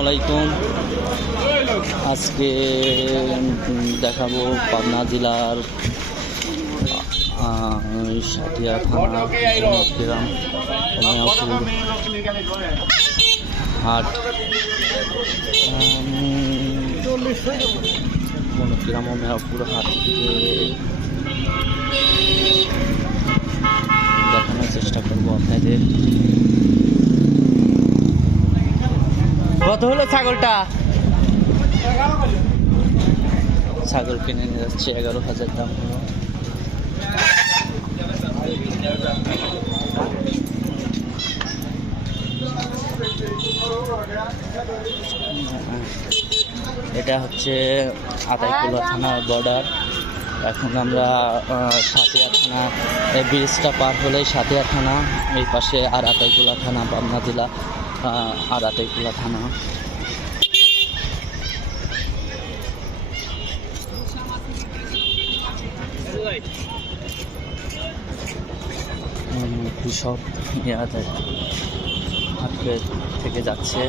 আলাইকুম। আজকে দেখাবো পাবনা জেলার সাতিয়া থানা গ্রাম হাট গ্রাম মেয়াপুর হাট থেকে দেখানোর চেষ্টা করবো আপনাদের। কত হলো ছাগলটা? ছাগল কিনে নিয়ে যাচ্ছে 11,000 দাম হলো। এটা হচ্ছে আতাইকুলা থানার বর্ডার। এখন আমরা সাতিয়া থানা, এই ব্রিজটা পার হলেই সাতিয়া থানা, এই পাশে আর আতাইকুলা থানা, পাবনা জেলা আর আতাইকুলা থানা। কৃষক হাটকে থেকে যাচ্ছে।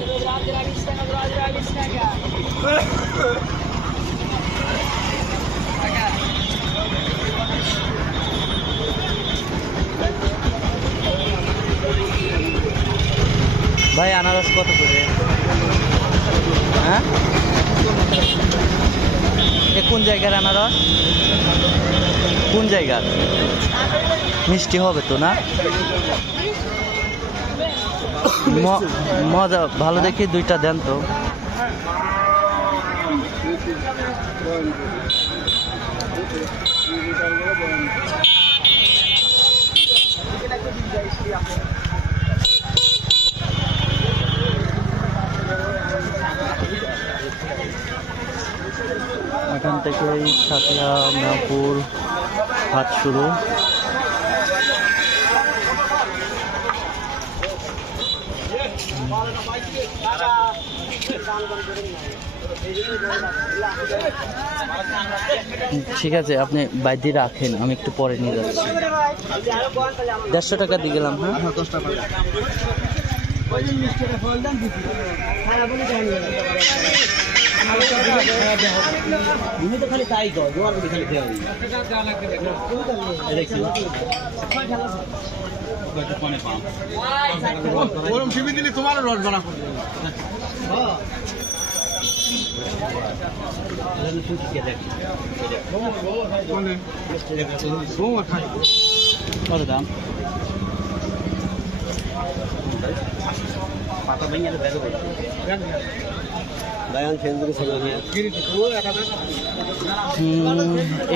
ভাই আনারস কত করে? হ্যাঁ, কোন জায়গার আনারস? কোন জায়গার? মিষ্টি হবে তো না? মজা ভালো দেখি দুইটা দেন তো। এখান থেকে সাতিয়া মেয়াপুর হাট শুরু। ঠিক আছে, আপনি বাইরে রাখেন, আমি একটু পরে নিয়ে যাচ্ছি। 150 টাকা দিয়ে গেলাম। হ্যাঁ, 10 টাকা। খালি তাই তোমার রস বানা করবে। কত দাম?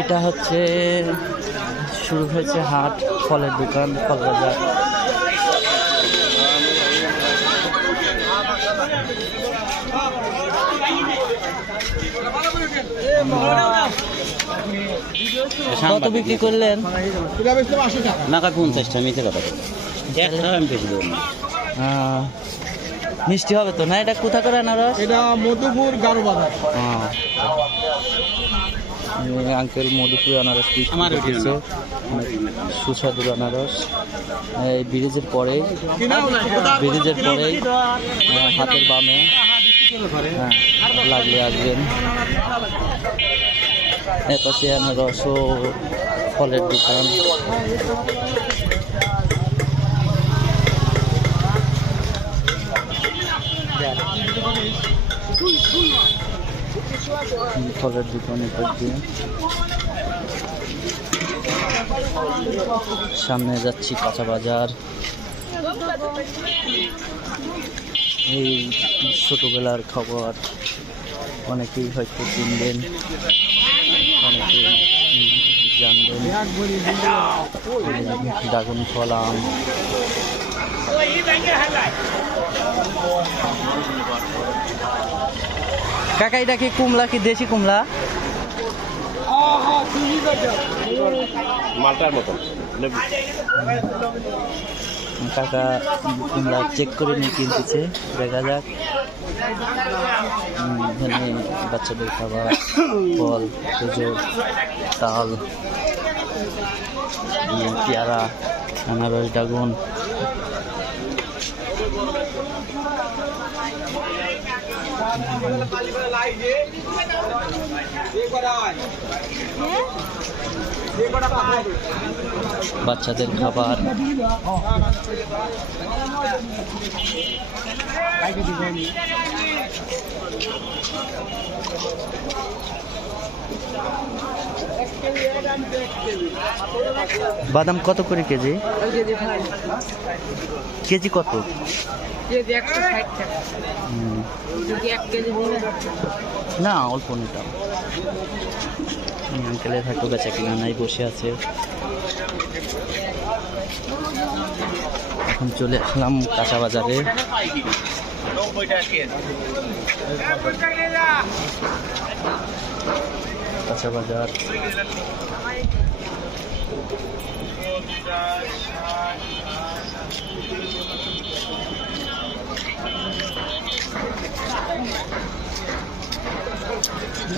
এটা হচ্ছে শুরু হয়েছে হাট, ফলের দোকান, ফল বাজার। কত বিক্রি করলেন? নাকা 50টা, মিথ্যে কথা। মিষ্টি হবে তো না? এটা কোথা করে আনারস? এটা মধুপুর গারো বাজার। আঙ্কেল মধুপুর আনারস সুস্বাদু আনারস। এই ব্রিজের পরেই হাতের বামে লাগলে আসবেন। এর পাশে আনারস ও ফলের দোকান। ফলের দোকানে দিয়ে সামনে যাচ্ছি কাঁচা বাজার। এই ছোটবেলার খবর অনেকেই হয়তো চিনবেন, অনেকেই জানবেন। ড্রাগন ফল, আম। কাকা এটা কি কুমলা, কি দেশি কুমলা? মালটার মতন। কাকা কুমলা চেক করে নিয়ে কিনতেছে, দেখা যাক। এখানে বাচ্চাদের খাবার, ফল, খেজুর, তাল, পেয়ারা, আনারস, ড্রাগন। বাচ্চাদের খাবার, বাদাম কত করে কেজি? কেজি কত? না, অল্প নিতাম। আঙ্কেলের হাটও বেচা কিনা নাই, বসে আছে। এখন চলে আসলাম কাঁচা বাজারে। কাঁচা বাজার,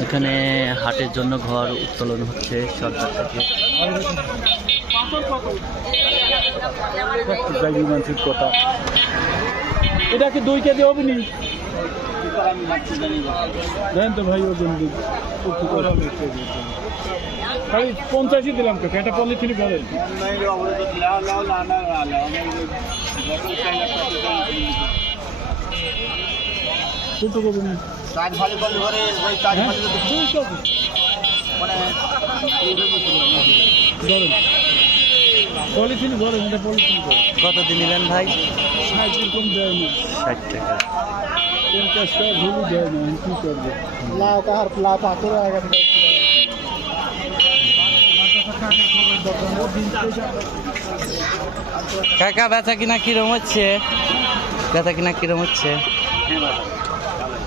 এখানে হাটের জন্য ঘর উত্তোলন হচ্ছে সরকার থেকে। কথা এটা কি 2 কেজি হবে নি? দেন তো ভাই ওজন দিন। খালি 50ই দিলাম তো, এটা পলিথিন বলেন। কত করবে নি? কাজ ভালো করে ওই কাজ ভালো তো 200 মানে ধরুন পলিথিন ধরুন, এটা পলিথিন কত দিন নিলেন ভাই? 60 কম দেয়নি, 60 টাকা। 50 টাকা ঝুলি দেয়নি, কি করবে? লাউ কাহার লাউ পাথর আগে কাকা বেচা কিনা কিরম হচ্ছে? বেচা কিনা কিরম হচ্ছে?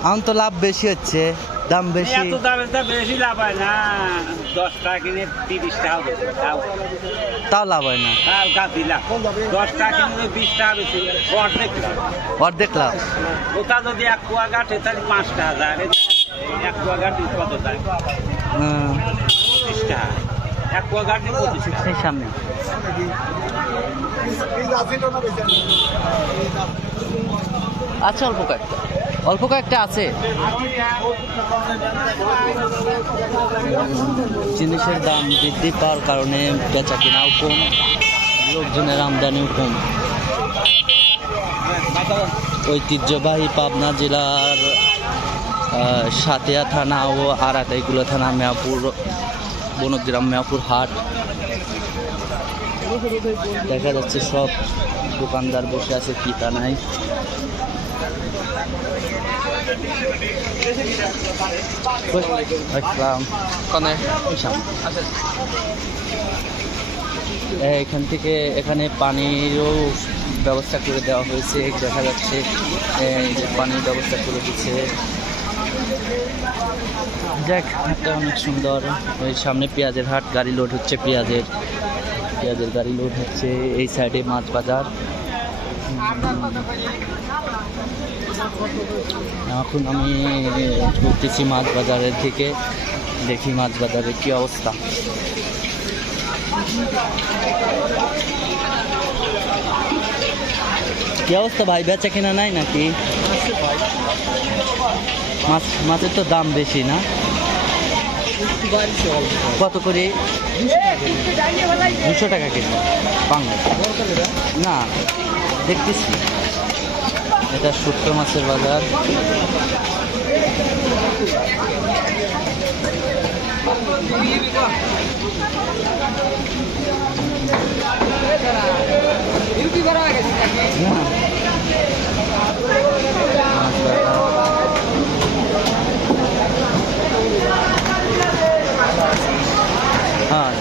এখন তো লাভ বেশি হচ্ছে, দাম বেশি। এত দামের দাম বেশি লাভ হয় না। 10 টাকা কিনে 30 টাকা হবে, তাও লাভ হয় না। তাও গাছি লাভ। 10 টাকা কিনে 20 টাকা বেশি, অর্ধেক লাভ। অর্ধেক লাভ। ওটা যদি 1 কুয়া গাঁঠে তাহলে 5 টাকা যায়। 1 কুয়া গাঁঠে কত যায়? 25 টাকা। 1 কুয়া গাঁঠে 25 টাকা। সেই সামনে আচ্ছা, অল্প কয়েকটা আছে। জিনিসের দাম বৃদ্ধি পাওয়ার কারণে বেচা কেনাও কম, লোকজনের আমদানিও কম। ঐতিহ্যবাহী পাবনা জেলার সাতিয়া থানা ও আরাতাইগুলা থানা, মেয়াপুর বনগ্রাম, মেয়াপুর হাট। দেখা যাচ্ছে সব দোকানদার বসে আছে, কিতা নাই। এখান থেকে এখানে পানিরও ব্যবস্থা করে দেওয়া হয়েছে, দেখা যাচ্ছে যে পানির ব্যবস্থা করে দিচ্ছে। দেখ, হাটটা অনেক সুন্দর। ওই সামনে পেঁয়াজের হাট, গাড়ি লোড হচ্ছে, পেঁয়াজের গাড়ি লোড হচ্ছে। এই সাইডে মাছ বাজার। এখন আমি ঢুকতেছি মাছ বাজারের দিকে, দেখি মাছ বাজারের কি অবস্থা। কি অবস্থা ভাই, বেচা কিনা নাই নাকি? মাছের তো দাম বেশি না? কত করে? 200 টাকা কেজি পাঙ্গাস না, দেখতেছি। এটা শুট্টো মাছের বাজার। হ্যাঁ,